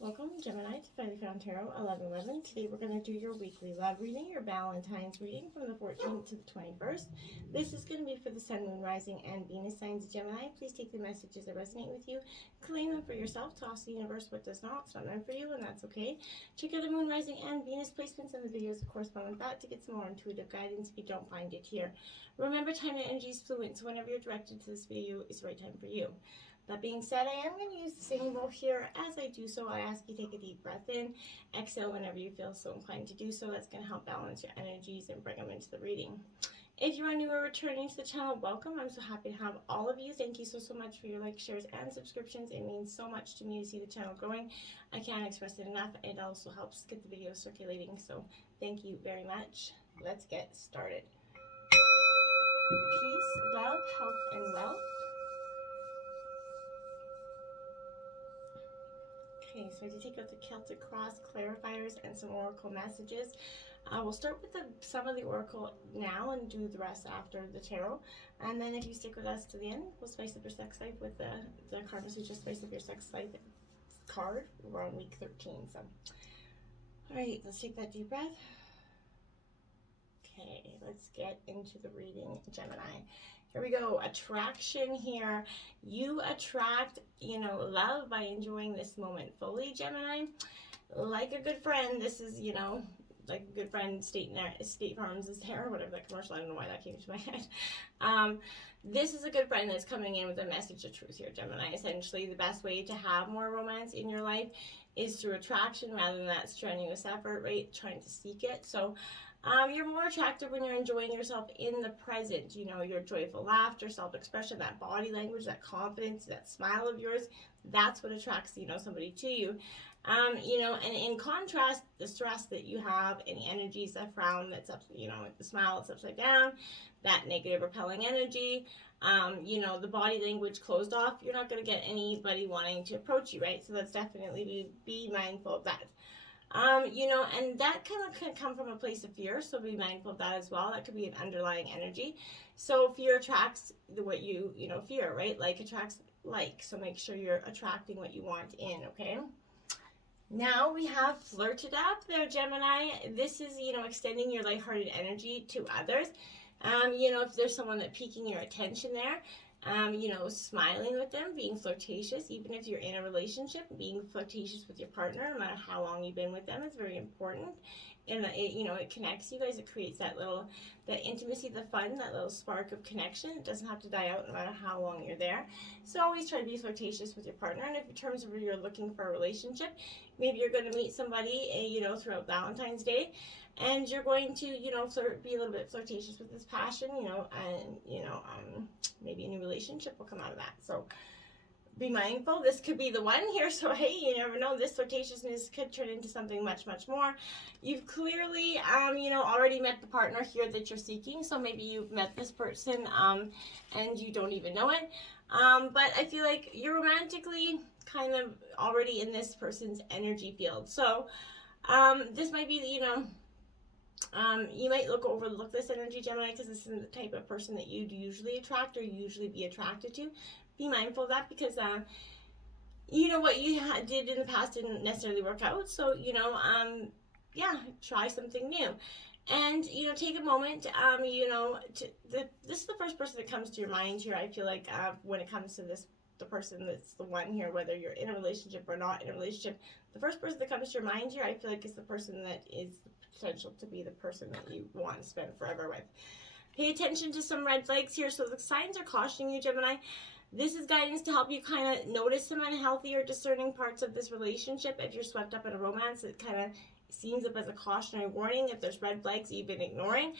Welcome, Gemini, to Finally Found Tarot 1111. Today we're going to do your weekly love reading, your Valentine's reading from the 14th to the 21st. This is going to be for the Sun, Moon, Rising, and Venus signs of Gemini. Please take the messages that resonate with you, claim them for yourself, toss the universe what does not. It's not meant for you, and that's okay. Check out the Moon, Rising, and Venus placements and the videos that correspond with that to get some more intuitive guidance if you don't find it here. Remember, time and energy is fluent, so whenever you're directed to this video, it's the right time for you. That being said, I am going to use the same rule here. As I do so, I ask you to take a deep breath in, exhale whenever you feel so inclined to do so. That's going to help balance your energies and bring them into the reading. If you are new or returning to the channel, welcome. I'm so happy to have all of you. Thank you so much for your likes, shares, and subscriptions. It means so much to me to see the channel growing. I can't express it enough. It also helps get the videos circulating, so thank you very much. Let's get started. Peace, love, health, and wealth. Okay, so I did take out the Celtic Cross clarifiers and some oracle messages. We'll start with some of the oracle now and do the rest after the tarot. And then if you stick with us to the end, we'll spice up your sex life with the Karma Sutra Spice Up Your Sex Life card. We're on week 13. So, all right, let's take that deep breath. Okay, let's get into the reading, Gemini. Here we go. Attraction here. You attract, love by enjoying this moment fully, Gemini. Like a good friend, this is, like a good friend, State Farms is there, or whatever that commercial, I don't know why that came to my head. This is a good friend that's coming in with a message of truth here, Gemini. Essentially, the best way to have more romance in your life is through attraction rather than that strenuous effort, right? Trying to seek it. So, you're more attractive when you're enjoying yourself in the present. Your joyful laughter, self-expression, that body language, that confidence, that smile of yours, that's what attracts, somebody to you. And in contrast, the stress that you have, any energies, that frown that's up, the smile that's upside down, that negative repelling energy, the body language closed off, you're not going to get anybody wanting to approach you, right? So that's definitely, be mindful of that. And that kind of could come from a place of fear, so be mindful of that as well. That could be an underlying energy. So fear attracts what you fear, right? Like attracts like, so make sure you're attracting what you want in, okay? Now we have flirted up there, Gemini. This is, extending your lighthearted energy to others. If there's someone that's piquing your attention there, smiling with them, being flirtatious, even if you're in a relationship, being flirtatious with your partner, no matter how long you've been with them, is very important. And it connects you guys. It creates that intimacy, the fun, that little spark of connection. It doesn't have to die out no matter how long you're there. So always try to be flirtatious with your partner. And if in terms of you're looking for a relationship, maybe you're going to meet somebody, throughout Valentine's Day, and you're going to, be a little bit flirtatious with this passion, and maybe a new relationship will come out of that. So be mindful. This could be the one here. So, hey, you never know. This flirtatiousness could turn into something much, much more. You've clearly, already met the partner here that you're seeking. So maybe you've met this person, and you don't even know it. But I feel like you're romantically kind of already in this person's energy field. So, this might be, you might overlook this energy, Gemini, because this isn't the type of person that you'd usually attract or usually be attracted to. Be mindful of that because, what you did in the past didn't necessarily work out. So, try something new. And, take a moment, this is the first person that comes to your mind here. I feel like when it comes to the person that's the one here, whether you're in a relationship or not in a relationship, the first person that comes to your mind here, I feel like is the person that is the potential to be the person that you want to spend forever with. Pay attention to some red flags here. So the signs are cautioning you, Gemini. This is guidance to help you kind of notice some unhealthy or discerning parts of this relationship. If you're swept up in a romance, it kind of seems up as a cautionary warning. If there's red flags you've been ignoring,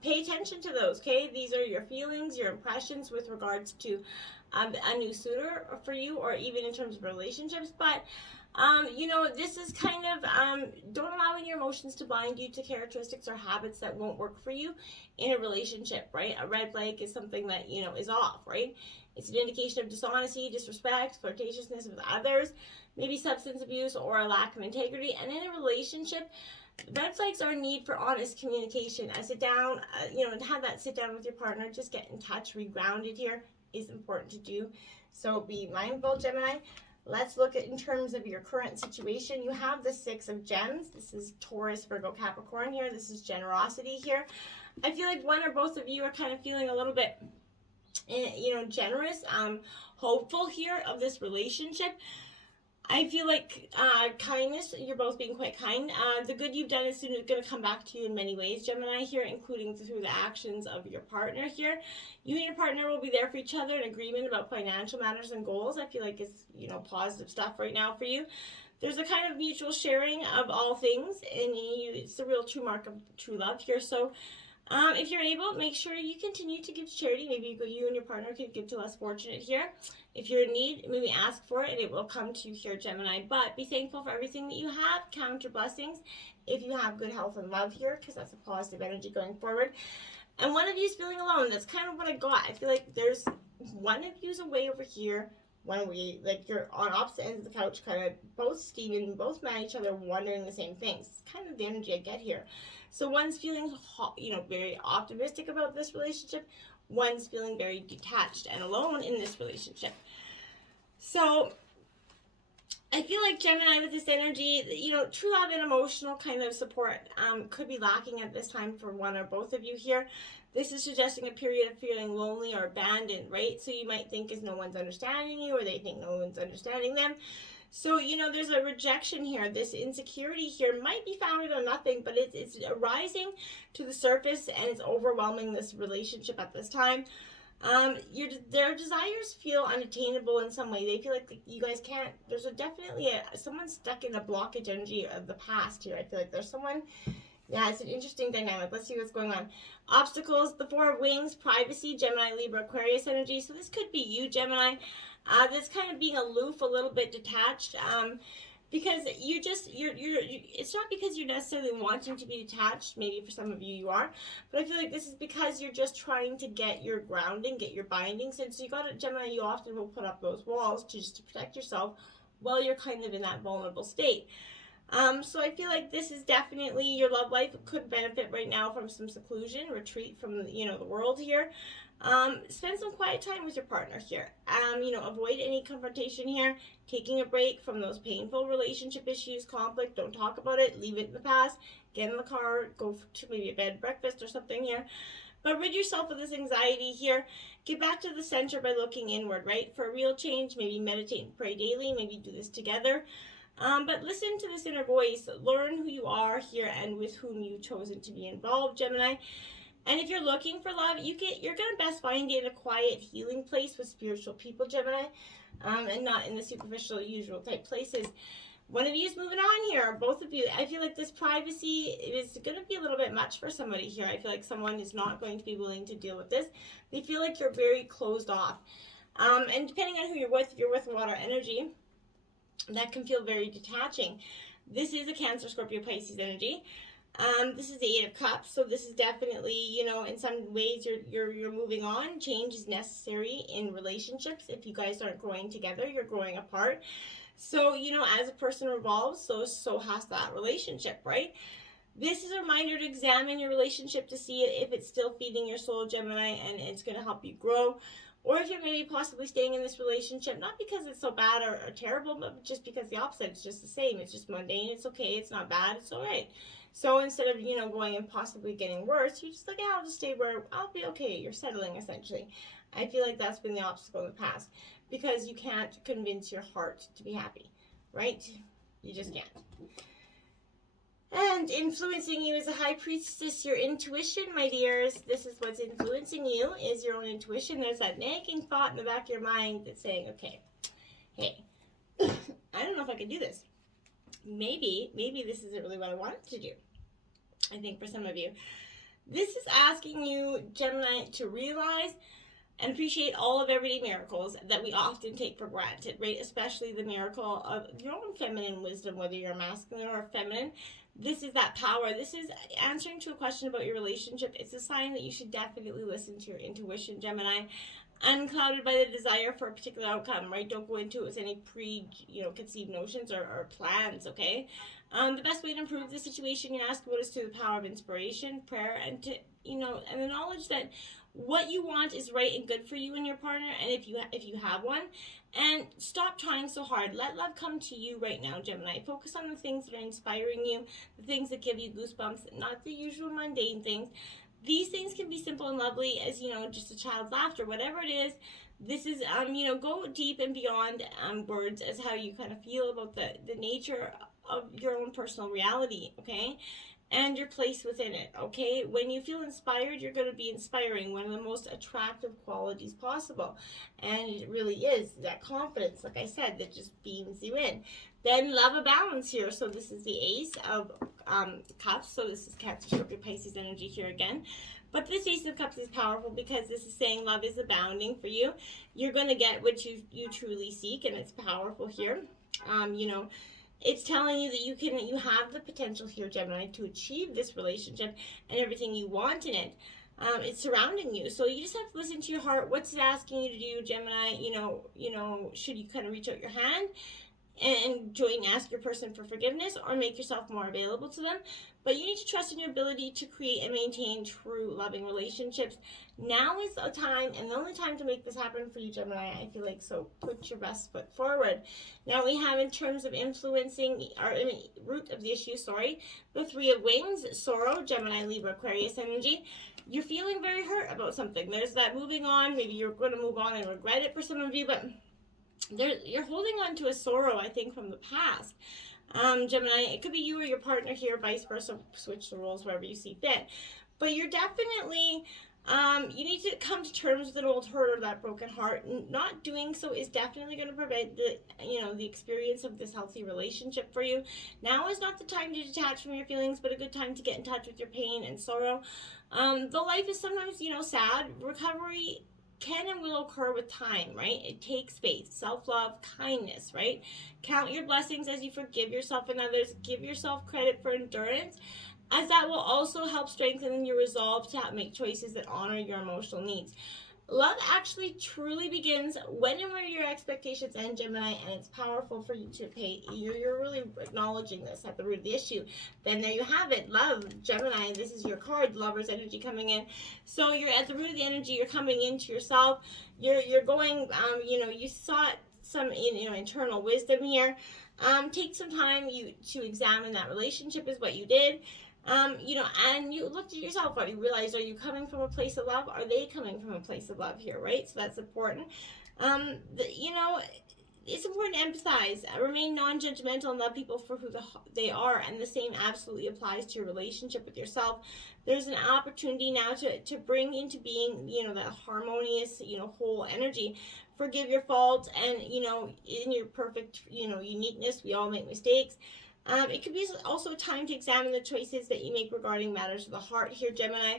pay attention to those, okay? These are your feelings, your impressions with regards to a new suitor for you, or even in terms of relationships. But this is kind of, don't allow your emotions to bind you to characteristics or habits that won't work for you in a relationship, right? A red flag is something that, is off, right? It's an indication of dishonesty, disrespect, flirtatiousness with others, maybe substance abuse or a lack of integrity. And in a relationship, red flags are a need for honest communication. I sit down, to have that sit down with your partner, just get in touch, regrounded here is important to do. So be mindful, Gemini. Let's look at in terms of your current situation. You have the Six of Gems. This is Taurus, Virgo, Capricorn here. This is generosity here. I feel like one or both of you are kind of feeling a little bit, generous, hopeful here of this relationship. I feel like kindness, you're both being quite kind. The good you've done is soon going to come back to you in many ways, Gemini, here, including through the actions of your partner here. You and your partner will be there for each other in agreement about financial matters and goals. I feel like it's, positive stuff right now for you. There's a kind of mutual sharing of all things, and it's the real true mark of true love here. So if you're able, make sure you continue to give to charity. Maybe you and your partner could give to less fortunate here. If you're in need, maybe ask for it and it will come to you here, Gemini. But be thankful for everything that you have. Count your blessings if you have good health and love here, because that's a positive energy going forward. And one of you is feeling alone. That's kind of what I got. I feel like there's one of you's away over here. One away, like you're on opposite ends of the couch, kind of both steaming, both mad at each other, wondering the same things. It's kind of the energy I get here. So one's feeling, very optimistic about this relationship. One's feeling very detached and alone in this relationship. So I feel like Gemini with this energy, true love and emotional kind of support could be lacking at this time for one or both of you here. This is suggesting a period of feeling lonely or abandoned, right? So you might think is no one's understanding you, or they think no one's understanding them. So, there's a rejection here. This insecurity here might be founded on nothing, but it's arising to the surface and it's overwhelming this relationship at this time. Their desires feel unattainable in some way. They feel like you guys can't, there's definitely someone stuck in a blockage energy of the past here. I feel like there's someone, it's an interesting dynamic. Let's see what's going on. Obstacles, the Four of Wings, privacy, Gemini, Libra, Aquarius energy. So this could be you, Gemini. That's kind of being aloof, a little bit detached, because it's not because you're necessarily wanting to be detached. Maybe for some of you are, but I feel like this is because you're just trying to get your grounding, get your binding. Since you got it, Gemini, you often will put up those walls to protect yourself while you're kind of in that vulnerable state. So I feel like this is definitely your love life could benefit right now from some seclusion, retreat from the world here. Spend some quiet time with your partner here. Avoid any confrontation here. Taking a break from those painful relationship issues, conflict. Don't talk about it. Leave it in the past. Get in the car. Go to maybe a bed, breakfast, or something here. But rid yourself of this anxiety here. Get back to the center by looking inward, right? For a real change, maybe meditate and pray daily. Maybe do this together. But listen to this inner voice. Learn who you are here and with whom you've chosen to be involved, Gemini. And if you're looking for love, you're going to best find it in a quiet, healing place with spiritual people, Gemini, and not in the superficial, usual type places. One of you is moving on here, or both of you. I feel like this privacy is going to be a little bit much for somebody here. I feel like someone is not going to be willing to deal with this. They feel like you're very closed off. And depending on who you're with, if you're with water energy, that can feel very detaching. This is a Cancer, Scorpio, Pisces energy. This is the Eight of Cups, so this is definitely, in some ways you're moving on. Change is necessary in relationships. If you guys aren't growing together, you're growing apart. So, as a person evolves, so has that relationship, right? This is a reminder to examine your relationship to see if it's still feeding your soul, Gemini, and it's going to help you grow. Or if you're maybe possibly staying in this relationship, not because it's so bad or terrible, but just because the opposite. It's just the same. It's just mundane. It's okay. It's not bad. It's all right. So instead of, going and possibly getting worse, you're just like, I'll just stay where I'll be okay. You're settling, essentially. I feel like that's been the obstacle in the past because you can't convince your heart to be happy, right? You just can't. And influencing you is a High Priestess, your intuition, my dears. This is what's influencing you, is your own intuition. There's that nagging thought in the back of your mind that's saying, okay, hey, I don't know if I can do this. Maybe this isn't really what I wanted to do. I think for some of you, this is asking you, Gemini, to realize and appreciate all of everyday miracles that we often take for granted, right? Especially the miracle of your own feminine wisdom, whether you're masculine or feminine. This is that power. This is answering to a question about your relationship. It's a sign that you should definitely listen to your intuition, Gemini. Unclouded by the desire for a particular outcome, right? Don't go into it with any conceived notions or plans, okay? The best way to improve the situation you ask about is through the power of inspiration, prayer, and to, and the knowledge that what you want is right and good for you and your partner, and if you have one. And stop trying so hard. Let love come to you right now, Gemini. Focus on the things that are inspiring you, the things that give you goosebumps, not the usual mundane things. These things can be simple and lovely as, just a child's laughter, whatever it is. This is, go deep and beyond words as how you kind of feel about the nature of your own personal reality, okay? And your place within it, okay? When you feel inspired, you're going to be inspiring, one of the most attractive qualities possible. And it really is that confidence, like I said, that just beams you in. Then love a balance here. So this is the Ace of Cups. So this is Cancer, Scorpio, Pisces energy here again. But this Ace of Cups is powerful because this is saying love is abounding for you. You're going to get what you truly seek, and it's powerful here. It's telling you that you have the potential here, Gemini, to achieve this relationship and everything you want in it. It's surrounding you. So you just have to listen to your heart. What's it asking you to do, Gemini? Should you kind of reach out your hand and ask your person for forgiveness, or make yourself more available to them? But you need to trust in your ability to create and maintain true loving relationships. Now is the time, and the only time to make this happen for you, Gemini, I feel like. So put your best foot forward. Now we have, in terms of influencing, root of the issue, the Three of Wings, sorrow, Gemini, Libra, Aquarius energy. You're feeling very hurt about something. There's that moving on. Maybe you're going to move on and regret it for some of you, but you're holding on to a sorrow, I think, from the past. Gemini, it could be you or your partner here, vice versa. Switch the roles wherever you see fit. But you're definitely, you need to come to terms with an old hurt or that broken heart. Not doing so is definitely going to prevent the experience of this healthy relationship for you. Now is not the time to detach from your feelings, but a good time to get in touch with your pain and sorrow. Though life is sometimes, sad, recovery can and will occur with time, right? It takes space, self-love, kindness, right? Count your blessings as you forgive yourself and others. Give yourself credit for endurance, as that will also help strengthen your resolve to make choices that honor your emotional needs. Love actually truly begins when and where your expectations end, Gemini, and it's powerful for you to pay. You're really acknowledging this at the root of the issue. Then there you have it, love, Gemini. This is your card, Lover's energy coming in. So you're at the root of the energy. You're coming into yourself. You're going. You sought some internal wisdom here. Take some time to examine that relationship is what you did. And you looked at yourself, you realized, are you coming from a place of love? Are they coming from a place of love here, right? So that's important. It's important to empathize, remain non-judgmental, and love people for who they are, and the same absolutely applies to your relationship with yourself. There's an opportunity now to bring into being, that harmonious, whole energy. Forgive your faults, and, in your perfect, uniqueness, we all make mistakes. It could be also a time to examine the choices that you make regarding matters of the heart here, Gemini.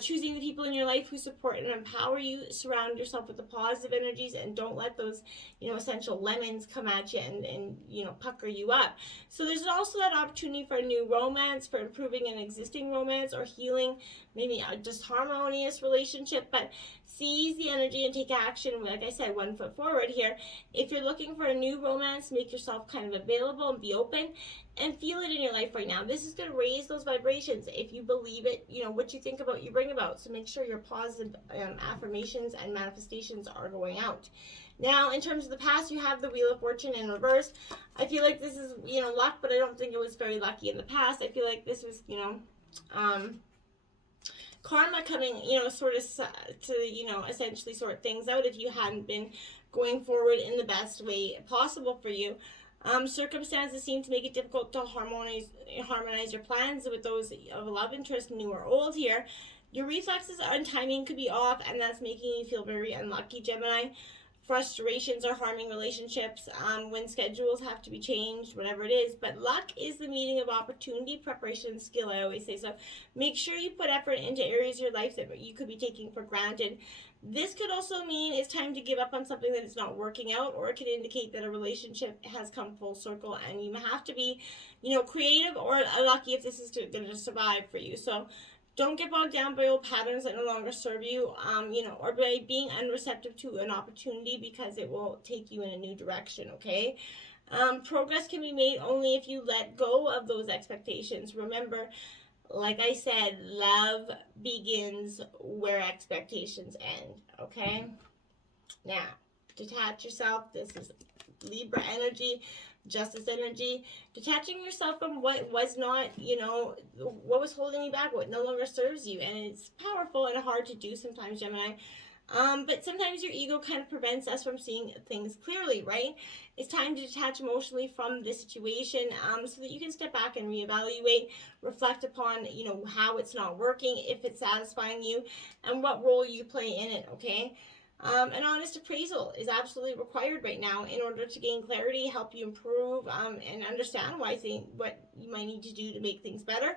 Choosing the people in your life who support and empower you. Surround yourself with the positive energies, and don't let those, essential lemons come at you and pucker you up. So there's also that opportunity for a new romance, for improving an existing romance, or healing maybe a disharmonious relationship. But seize the energy and take action. Like I said, 1 foot forward here. If you're looking for a new romance, make yourself kind of available and be open and feel it in your life right now. This is going to raise those vibrations. If you believe it, what you think about, you bring about. So make sure your positive affirmations and manifestations are going out. Now, in terms of the past, you have the Wheel of Fortune in reverse. I feel like this is, luck, but I don't think it was very lucky in the past. I feel like this was, karma coming, sort of to, essentially sort things out if you hadn't been going forward in the best way possible for you. Circumstances seem to make it difficult to harmonize your plans with those of a love interest, new or old here. Your reflexes and timing could be off, and that's making you feel very unlucky, Gemini. Frustrations are harming relationships when schedules have to be changed, whatever it is. But luck is the meeting of opportunity, preparation, and skill, I always say. So make sure you put effort into areas of your life that you could be taking for granted. This could also mean it's time to give up on something that is not working out, or it could indicate that a relationship has come full circle, and you have to be, creative or lucky if this is going to survive for you. So don't get bogged down by old patterns that no longer serve you, or by being unreceptive to an opportunity, because it will take you in a new direction, okay? Progress can be made only if you let go of those expectations. Remember, Like I said, love begins where expectations end, okay? Now, detach yourself. This is Libra energy, justice energy. Detaching yourself from what was not, what was holding you back, what no longer serves you. And it's powerful and hard to do sometimes, Gemini. But sometimes your ego kind of prevents us from seeing things clearly, right? It's time to detach emotionally from the situation, so that you can step back and reevaluate, reflect upon, how it's not working, if it's satisfying you, and what role you play in it, okay? An honest appraisal is absolutely required right now in order to gain clarity, help you improve, and understand what you might need to do to make things better.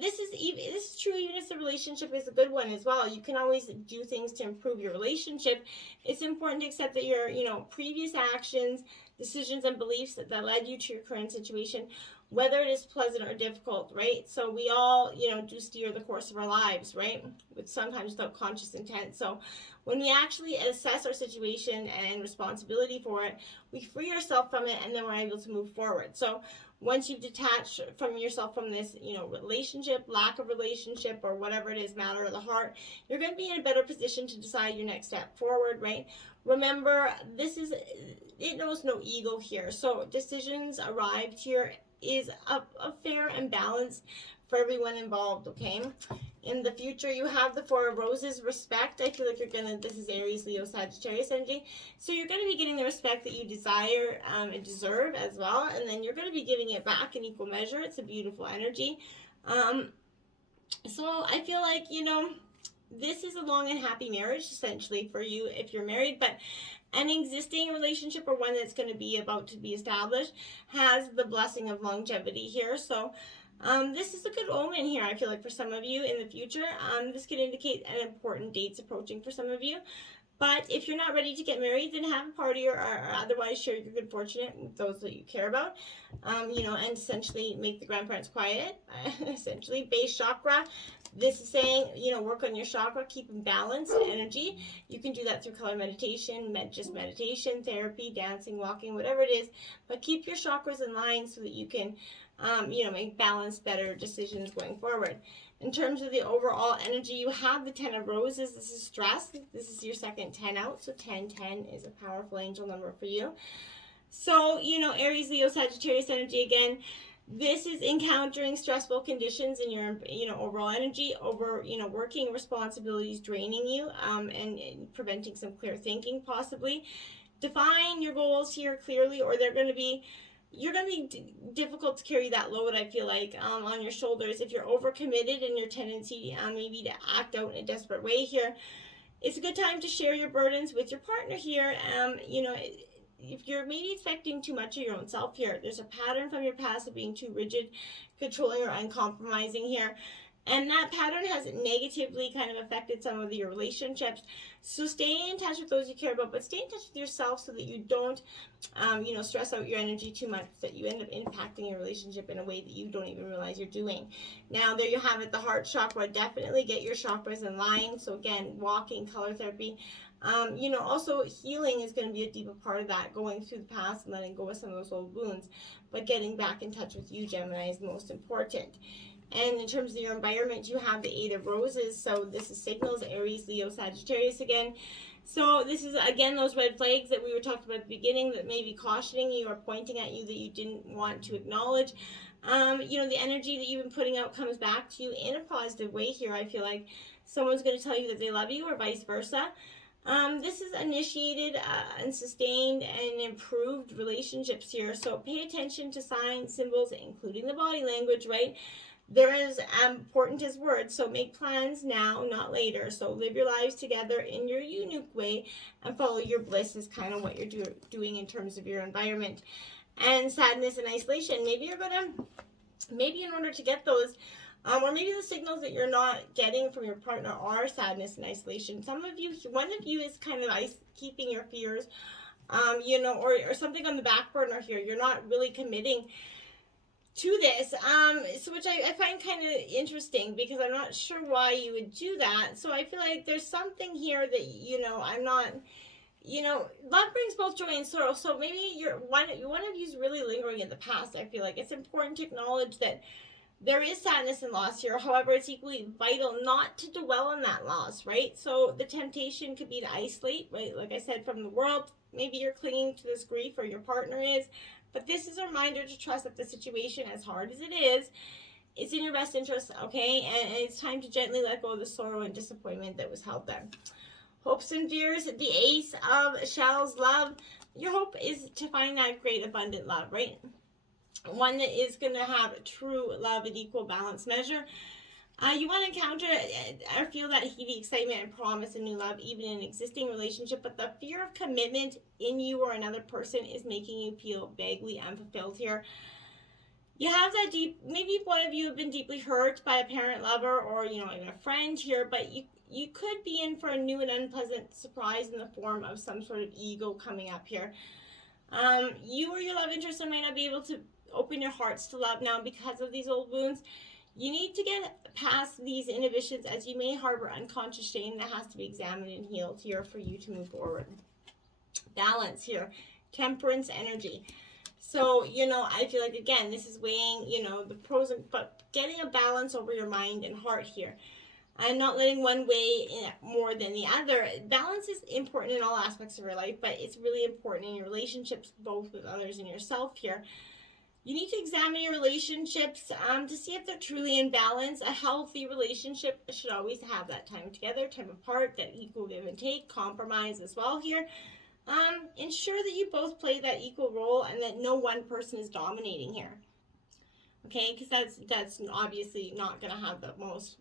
This is true even if the relationship is a good one as well. You can always do things to improve your relationship. It's important to accept that your previous actions, decisions, and beliefs that led you to your current situation, whether it is pleasant or difficult, right? So we all do steer the course of our lives, right, with sometimes without conscious intent. So when we actually assess our situation and responsibility for it, we free ourselves from it, and then we're able to move forward. So once you've detached from yourself from this, relationship, lack of relationship, or whatever it is, matter of the heart, you're going to be in a better position to decide your next step forward, right? Remember, it knows no ego here. So decisions arrived here is a fair and balanced for everyone involved, okay? In the future, you have the Four of Roses, respect. I feel like this is Aries, Leo, Sagittarius energy. So you're going to be getting the respect that you desire and deserve as well. And then you're going to be giving it back in equal measure. It's a beautiful energy. So I feel like, this is a long and happy marriage, essentially, for you if you're married. But an existing relationship, or one that's going to be about to be established, has the blessing of longevity here. So this is a good omen here, I feel like, for some of you in the future. This could indicate an important date's approaching for some of you. But if you're not ready to get married, then have a party, or otherwise share your good fortune with those that you care about. And essentially make the grandparents quiet. Essentially, base chakra. This is saying, work on your chakra, keep in balance energy. You can do that through color meditation, just meditation, therapy, dancing, walking, whatever it is. But keep your chakras in line so that you can, make balanced, better decisions going forward. In terms of the overall energy, you have the 10 of Roses. This is stress. This is your second 10 out. So 1010 is a powerful angel number for you. So, Aries, Leo, Sagittarius energy again. This is encountering stressful conditions in your, overall energy, working responsibilities draining you, and preventing some clear thinking possibly. Define your goals here clearly, or you're going to be difficult to carry that load, I feel like, on your shoulders. If you're overcommitted in your tendency maybe to act out in a desperate way here, it's a good time to share your burdens with your partner here. If you're maybe expecting too much of your own self here, there's a pattern from your past of being too rigid, controlling, or uncompromising here. And that pattern has negatively kind of affected some of your relationships. So stay in touch with those you care about, but stay in touch with yourself so that you don't, stress out your energy too much, that you end up impacting your relationship in a way that you don't even realize you're doing. Now, there you have it, the heart chakra. Definitely get your chakras in line. So again, walking, color therapy. Also healing is going to be a deeper part of that, going through the past and letting go of some of those old wounds. But getting back in touch with you, Gemini, is most important. And in terms of your environment, you have the 8 of Roses. So this is signals, Aries, Leo, Sagittarius again. So this is, again, those red flags that we were talking about at the beginning that may be cautioning you or pointing at you that you didn't want to acknowledge. The energy that you've been putting out comes back to you in a positive way here. I feel like someone's going to tell you that they love you, or vice versa. This is initiated and sustained and improved relationships here. So pay attention to signs, symbols, including the body language, right? They're as important as words. So make plans now, not later. So live your lives together in your unique way and follow your bliss is kind of what you're doing in terms of your environment. And sadness and isolation. Maybe in order to get those, or maybe the signals that you're not getting from your partner are sadness and isolation. One of you is kind of keeping your fears, or something on the back burner here. You're not really committing to this, so which I find kind of interesting, because I'm not sure why you would do that. So I feel like there's something here that, I'm not, love brings both joy and sorrow. So maybe one of you's really lingering in the past. I feel like it's important to acknowledge that There is sadness and loss here. However, it's equally vital not to dwell on that loss, right? So the temptation could be to isolate, right? Like I said, from the world. Maybe you're clinging to this grief, or your partner is. But this is a reminder to trust that the situation, as hard as it is, it's in your best interest, okay? And it's time to gently let go of the sorrow and disappointment that was held there. Hopes and fears, the Ace of Shells, love. Your hope is to find that great abundant love, right? One that is going to have true love at equal balance measure. You want to encounter or feel that heady excitement and promise of new love, even in an existing relationship, but the fear of commitment in you or another person is making you feel vaguely unfulfilled here. You have that deep, maybe one of you have been deeply hurt by a parent, lover, or, even a friend here, but you could be in for a new and unpleasant surprise in the form of some sort of ego coming up here. You or your love interest might not be able to open your hearts to love now because of these old wounds. You need to get past these inhibitions, as you may harbor unconscious shame that has to be examined and healed here for you to move forward. Balance here, temperance energy. So, I feel like, again, this is weighing, the pros, but getting a balance over your mind and heart here. And not letting one weigh more than the other. Balance is important in all aspects of your life, but it's really important in your relationships, both with others and yourself here. You need to examine your relationships to see if they're truly in balance. A healthy relationship should always have that time together, time apart, that equal give and take, compromise as well here. Ensure that you both play that equal role and that no one person is dominating here. Okay, because that's obviously not going to have the most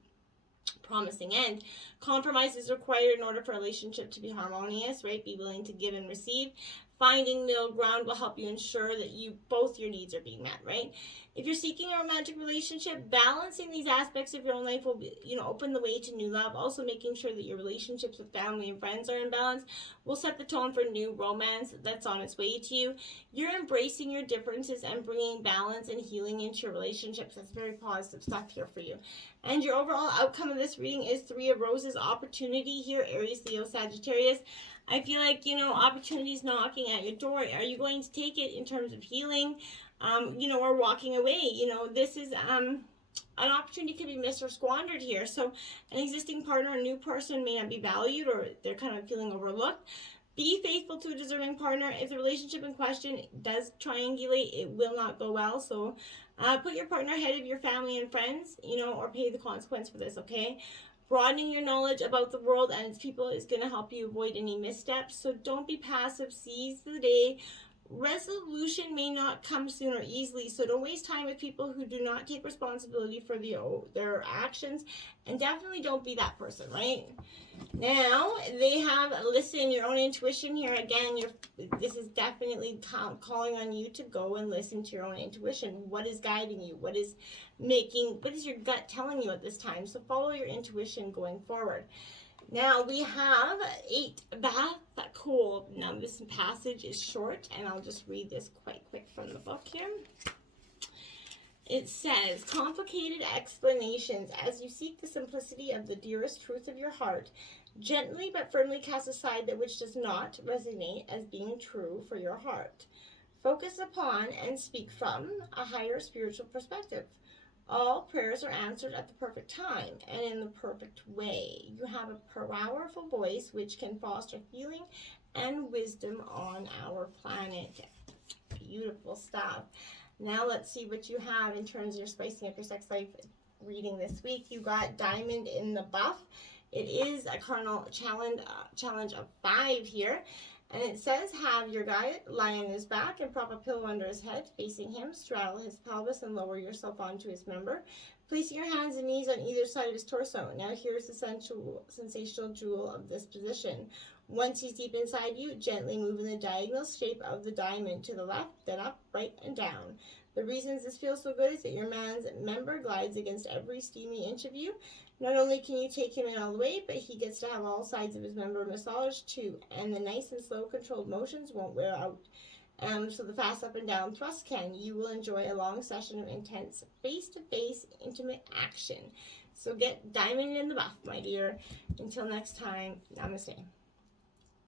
promising end. Compromise is required in order for a relationship to be harmonious, right? Be willing to give and receive. Finding middle ground will help you ensure that both your needs are being met, right? If you're seeking a romantic relationship, balancing these aspects of your own life will, open the way to new love. Also, making sure that your relationships with family and friends are in balance will set the tone for new romance that's on its way to you. You're embracing your differences and bringing balance and healing into your relationships. That's very positive stuff here for you. And your overall outcome of this reading is 3 of Roses, opportunity here, Aries, Leo, Sagittarius. I feel like, opportunities knocking at your door. Are you going to take it in terms of healing, or walking away? This is an opportunity could be missed or squandered here. So an existing partner, a new person may not be valued, or they're kind of feeling overlooked. Be faithful to a deserving partner. If the relationship in question does triangulate, it will not go well. So put your partner ahead of your family and friends, or pay the consequence for this, okay? Broadening your knowledge about the world and its people is going to help you avoid any missteps. So don't be passive. Seize the day. Resolution may not come soon or easily, so don't waste time with people who do not take responsibility for their actions, and definitely don't be that person, right? Now, they have listen, your own intuition here. Again, this is definitely calling on you to go and listen to your own intuition. What is guiding you? What is your gut telling you at this time? So follow your intuition going forward. Now we have 8 Bath Cold. Now this passage is short, and I'll just read this quite quick from the book here. It says, complicated explanations. As you seek the simplicity of the dearest truth of your heart, gently but firmly cast aside that which does not resonate as being true for your heart. Focus upon and speak from a higher spiritual perspective. All prayers are answered at the perfect time and in the perfect way. You have a powerful voice which can foster healing and wisdom on our planet. Beautiful stuff. Now let's see what you have in terms of your spicing up your sex life reading this week. You got Diamond in the Buff. It is a cardinal challenge of 5 here. And it says, have your guy lie on his back and prop a pillow under his head, facing him, straddle his pelvis and lower yourself onto his member, placing your hands and knees on either side of his torso. Now here's the sensational jewel of this position. Once he's deep inside you, gently move in the diagonal shape of the diamond to the left, then up, right, and down. The reasons this feels so good is that your man's member glides against every steamy inch of you. Not only can you take him in all the way, but he gets to have all sides of his member massaged too, and the nice and slow controlled motions won't wear out. So the fast up and down thrust can. You will enjoy a long session of intense face-to-face intimate action. So get Diamond in the Buff, my dear. Until next time, namaste.